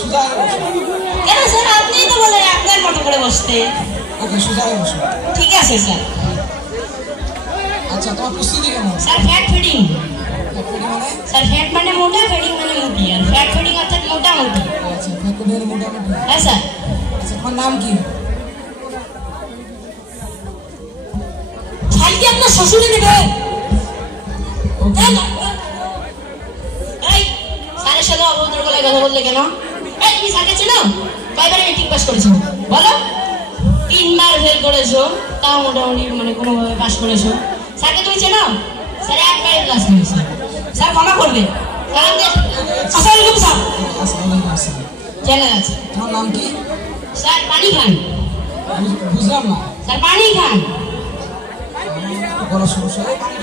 সোজা হয়ে বসো। কেন স্যার আপনিই তো বলেন আপনার মতো করে বসতে। ওকে, সোজা হয়ে বসো। ঠিক আছে স্যার। আচ্ছা, তোমার প্রস্তুতি কেমন? Sir fat feeding. ফ্যাট মানে? স্যার ফ্যাট মানে মোটা, ফিডিং মানে মুটি। আর ফ্যাট ফিডিং অর্থাৎ মোটামুটি। আচ্ছা, ফ্যাট ফিডিং এর মোটামুটি। হ্যাঁ স্যার। আচ্ছা, তোমার নাম কি? শাল কি আপনার শ্বশুরে নেবে? ওকে। এই স্যারের সাথে অভদ্র গলায় কথা বললে কেন? এই তুমি স্যারকে চেনো? কয়বার মেট্রিক পাস করেছো বলো? 3 বার ফেল করেছো, তাও মোটামুটি মানে কোনোভাবে পাস করেছো। স্যারকে তুমি চেনো? স্যার একবারে ক্লাস করেছে। স্যার ক্ষমা করবে। আসসালামু স্যার। আসসালামু আলাইকুম। জানা আছে। তোমার নাম কি? স্যার পানি খান। বুঝলাম না। স্যার পানি খান। বড় সমস্যা, পানি